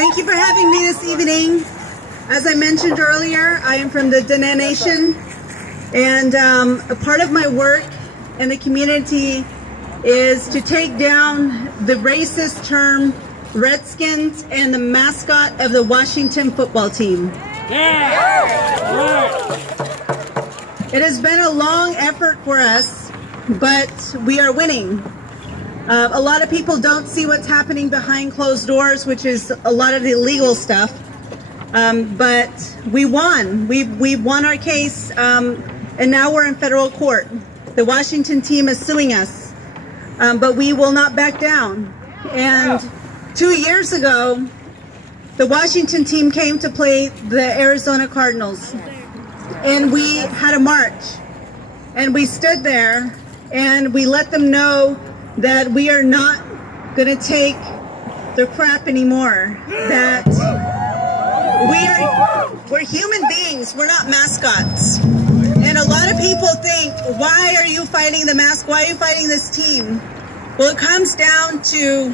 Thank you for having me this evening. As I mentioned earlier, I am from the Dene Nation, and a part of my work in the community is to take down the racist term Redskins and the mascot of the Washington football team. It has been a long effort for us, but we are winning. A lot of people don't see what's happening behind closed doors, which is a lot of the illegal stuff. But we won. We won our case, and now we're in federal court. The Washington team is suing us, but we will not back down. And 2 years ago, the Washington team came to play the Arizona Cardinals, and we had a march, and we stood there, and we let them know that we are not going to take the crap anymore, that we're human beings, we're not mascots. And a lot of people think, why are you fighting the mask? Why are you fighting this team? Well, it comes down to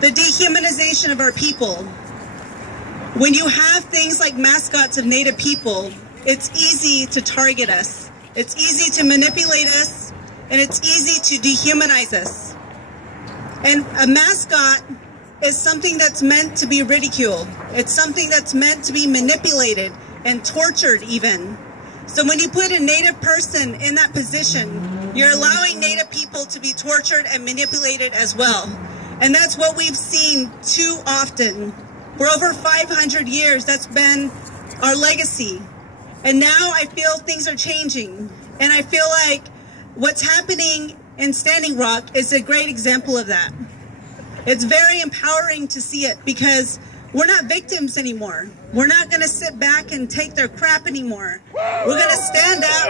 the dehumanization of our people. When you have things like mascots of Native people, it's easy to target us. It's easy to manipulate us, and it's easy to dehumanize us. And a mascot is something that's meant to be ridiculed. It's something that's meant to be manipulated and tortured even. So when you put a Native person in that position, you're allowing Native people to be tortured and manipulated as well. And that's what we've seen too often. For over 500 years, that's been our legacy. And now I feel things are changing. And I feel like what's happening in Standing Rock is a great example of that. It's very empowering to see it because we're not victims anymore. We're not going to sit back and take their crap anymore. We're going to stand up.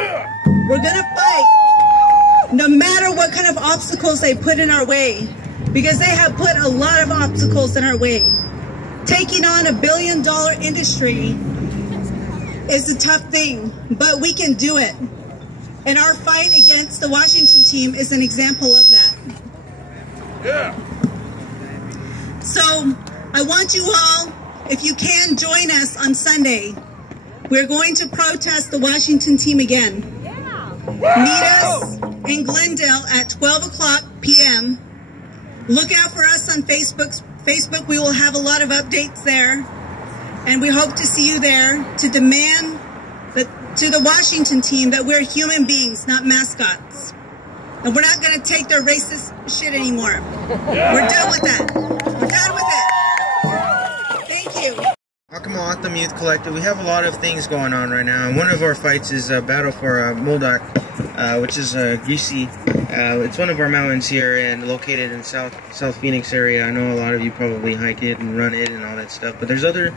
We're going to fight no matter what kind of obstacles they put in our way, because they have put a lot of obstacles in our way. Taking on $1 billion industry is a tough thing, but we can do it. And our fight against the Washington team is an example of that. Yeah. So I want you all, if you can, join us on Sunday. We're going to protest the Washington team again. Yeah. Meet us in Glendale at 12 o'clock p.m. Look out for us on Facebook. We will have a lot of updates there. And we hope to see you there to demand to the Washington team that we're human beings, not mascots. And we're not going to take their racist shit anymore. Yeah. We're done with that. We're done with it. Thank you. Akama Atam Youth Collective, we have a lot of things going on right now. And one of our fights is a battle for Moldak, which is greasy. It's one of our mountains here and located in South Phoenix area. I know a lot of you probably hike it and run it and all that stuff, but there's other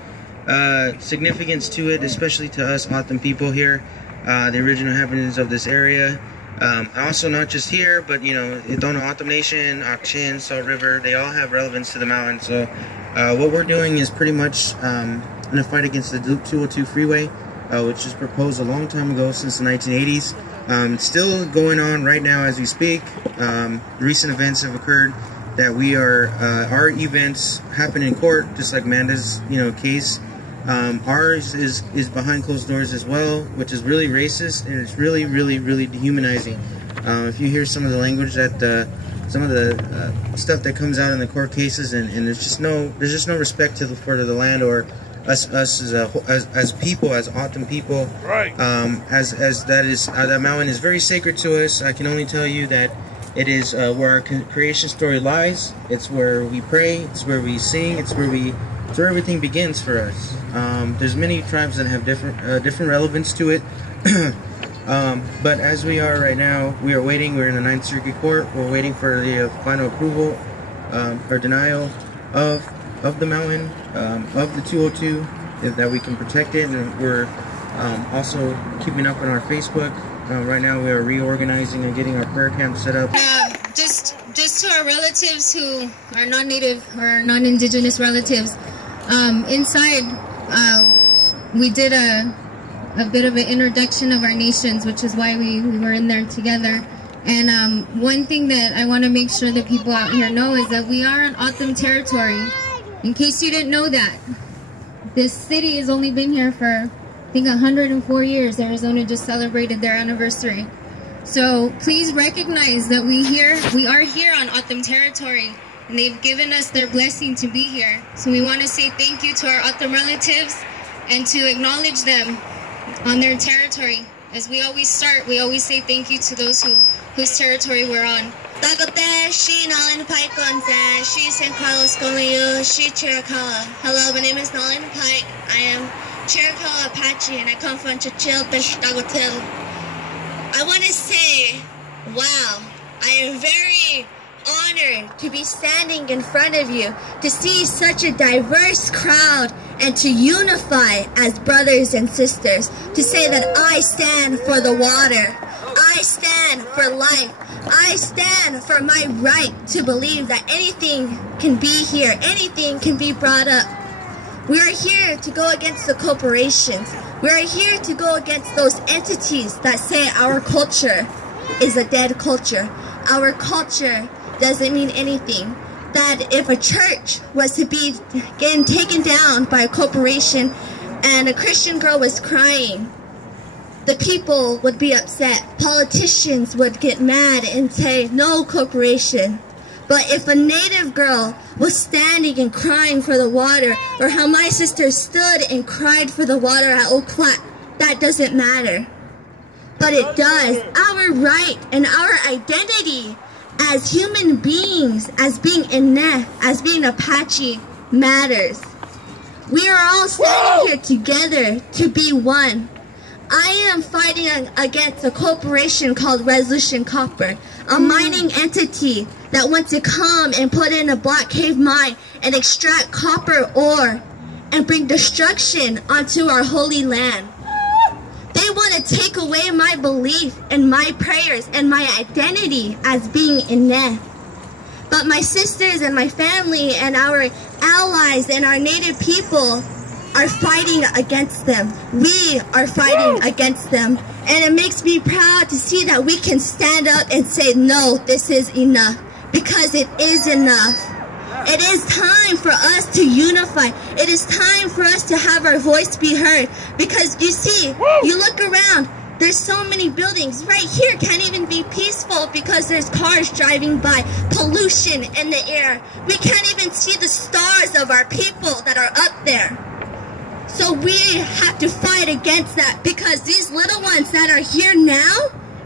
significance to it, especially to us Atam people here, the original inhabitants of this area. Also not just here, but you know, Dona Atam Nation, Akshin, Salt River, they all have relevance to the mountain. So what we're doing is pretty much in a fight against the 202 freeway, which was proposed a long time ago, since the 1980s. It's still going on right now as we speak. Recent events have occurred that we are, our events happen in court, just like Manda's, case. Ours is behind closed doors as well, which is really racist, and it's really, really, really dehumanizing. If you hear some of the language that, some of the stuff that comes out in the court cases, and there's just no respect for the land or us as people, as Atam people. Right. That mountain is very sacred to us. I can only tell you that it is where our creation story lies. It's where we pray. It's where we sing. It's where everything begins for us. There's many tribes that have different relevance to it. But as we are right now, we are waiting. We're in the 9th Circuit Court. We're waiting for the final approval or denial of the mountain, of the 202, that we can protect it. And we're also keeping up on our Facebook. Right now we are reorganizing and getting our prayer camp set up. Just to our relatives who are non-native or non-indigenous relatives, inside we did a bit of an introduction of our nations, which is why we were in there together. And one thing that I want to make sure that people out here know is that we are on Atam territory. In case you didn't know that, this city has only been here for, I think, 104 years. Arizona just celebrated their anniversary. So please recognize that we are here on O'odham territory, and they've given us their blessing to be here. So we want to say thank you to our O'odham relatives and to acknowledge them on their territory. As we always start, we always say thank you to those whose territory we're on. Hello, my name is Nolin Pike. I am Chiricahua Apache and I come from Chachilpish, Dagotil. I want to say, wow, I am very honored to be standing in front of you, to see such a diverse crowd and to unify as brothers and sisters, to say that I stand for the water, I stand for life, I stand for my right to believe that anything can be here, anything can be brought up. We are here to go against the corporations. We are here to go against those entities that say our culture is a dead culture. Our culture doesn't mean anything. That if a church was to be getting taken down by a corporation and a Christian girl was crying, the people would be upset. Politicians would get mad and say, no corporation. But if a native girl was standing and crying for the water, or how my sister stood and cried for the water at Oklat, that doesn't matter. But it does. Our right and our identity as human beings, as being Inne, as being Apache, matters. We are all standing here together to be one. I am fighting against a corporation called Resolution Copper, a mining entity that wants to come and put in a black cave mine and extract copper ore and bring destruction onto our holy land. They want to take away my belief and my prayers and my identity as being Inne. But my sisters and my family and our allies and our native people are fighting against them. We are fighting against them. And it makes me proud to see that we can stand up and say, no, this is enough. Because it is enough. It is time for us to unify. It is time for us to have our voice be heard. Because you see, you look around, there's so many buildings. Right here can't even be peaceful because there's cars driving by, pollution in the air. We can't even see the stars of our people that are up there. So we have to fight against that because these little ones that are here now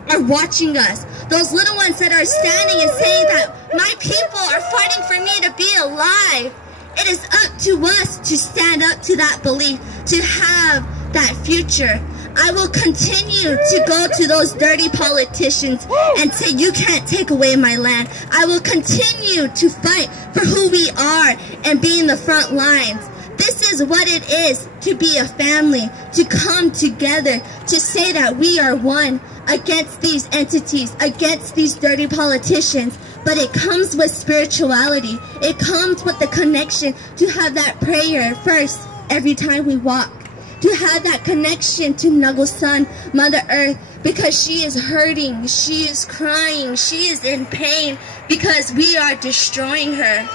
are watching us. Those little ones that are standing and saying that my people are fighting for me to be alive. It is up to us to stand up to that belief, to have that future. I will continue to go to those dirty politicians and say, you can't take away my land. I will continue to fight for who we are and be in the front lines. This is what it is to be a family, to come together, to say that we are one against these entities, against these dirty politicians. But it comes with spirituality. It comes with the connection to have that prayer first every time we walk. To have that connection to Nugglesun, Mother Earth, because she is hurting, she is crying, she is in pain because we are destroying her.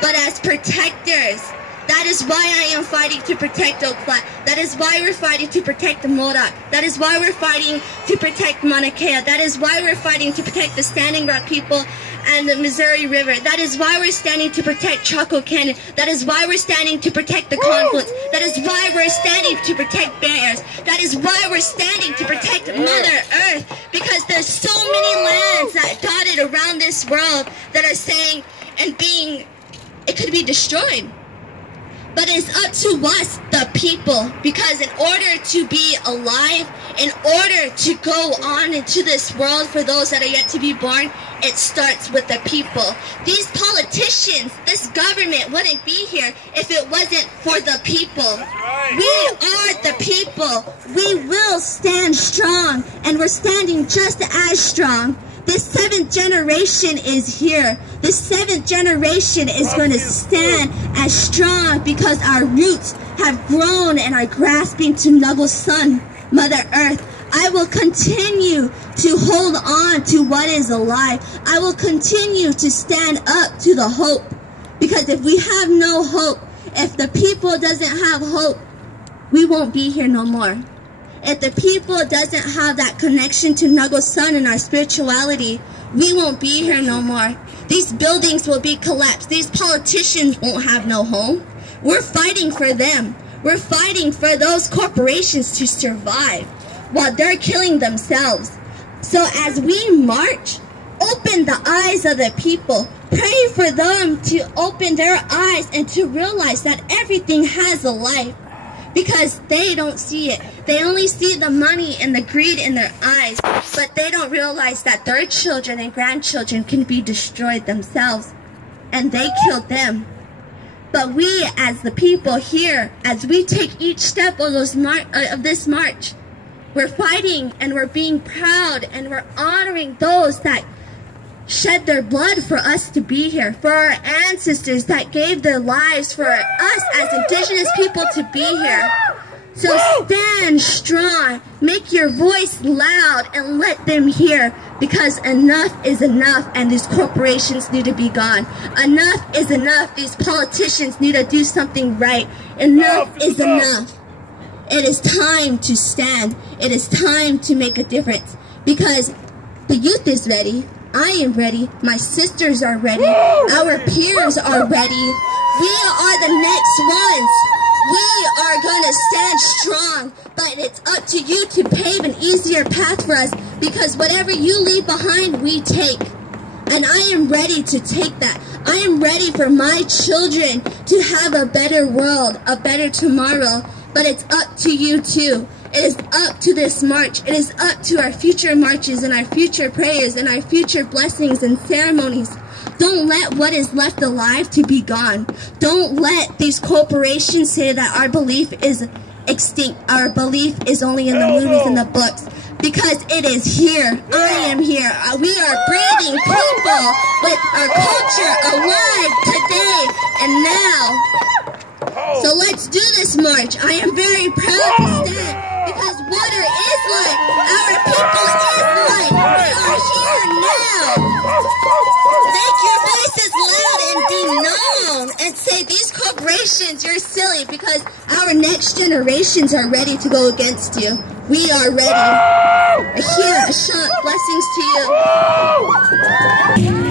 But as protectors, that is why I am fighting to protect Oklat. That is why we're fighting to protect the Modoc. That is why we're fighting to protect Mauna Kea. That is why we're fighting to protect the Standing Rock people and the Missouri River. That is why we're standing to protect Chaco Canyon. That is why we're standing to protect the conflicts. That is why we're standing to protect bears. That is why we're standing to protect Mother Earth. Because there's so many lands that dotted around this world that are saying and being, it could be destroyed. But it's up to us, the people, because in order to be alive, in order to go on into this world for those that are yet to be born, it starts with the people. These politicians, this government wouldn't be here if it wasn't for the people. We are the people. We will stand strong, and we're standing just as strong. This seventh generation is here. This seventh generation is going to stand as strong because our roots have grown and are grasping to Nugglesun, Mother Earth. I will continue to hold on to what is alive. I will continue to stand up to the hope. Because if we have no hope, If the people doesn't have hope, we won't be here no more. If the people doesn't have that connection to Nago Sun and our spirituality, we won't be here no more. These buildings will be collapsed. These politicians won't have no home. We're fighting for them. We're fighting for those corporations to survive while they're killing themselves. So as we march, open the eyes of the people. Pray for them to open their eyes and to realize that everything has a life. Because they don't see it. They only see the money and the greed in their eyes, but they don't realize that their children and grandchildren can be destroyed themselves, and they killed them. But we, as the people here, as we take each step of this march, we're fighting and we're being proud and we're honoring those that shed their blood for us to be here, for our ancestors that gave their lives for us as Indigenous people to be here. So stand strong, make your voice loud, and let them hear, because enough is enough, and these corporations need to be gone. Enough is enough. These politicians need to do something right. Enough is enough. It is time to stand. It is time to make a difference, because the youth is ready. I am ready. My sisters are ready. Our peers are ready. We are the next ones. We are going to stand strong, but it's up to you to pave an easier path for us, because whatever you leave behind, we take. And I am ready to take that. I am ready for my children to have a better world, a better tomorrow, but it's up to you too. It is up to this march. It is up to our future marches and our future prayers and our future blessings and ceremonies. Don't let what is left alive to be gone. Don't let these corporations say that our belief is extinct. Our belief is only in the movies and the books. Because it is here. I am here. We are breathing people with our culture alive today and now. So let's do this march. I am very proud to stand, because water is life. Our people is life. We are here now. Make your voices loud and be known, and say, these corporations, you're silly, because our next generations are ready to go against you. We are ready. Here, Ashanti, blessings to you.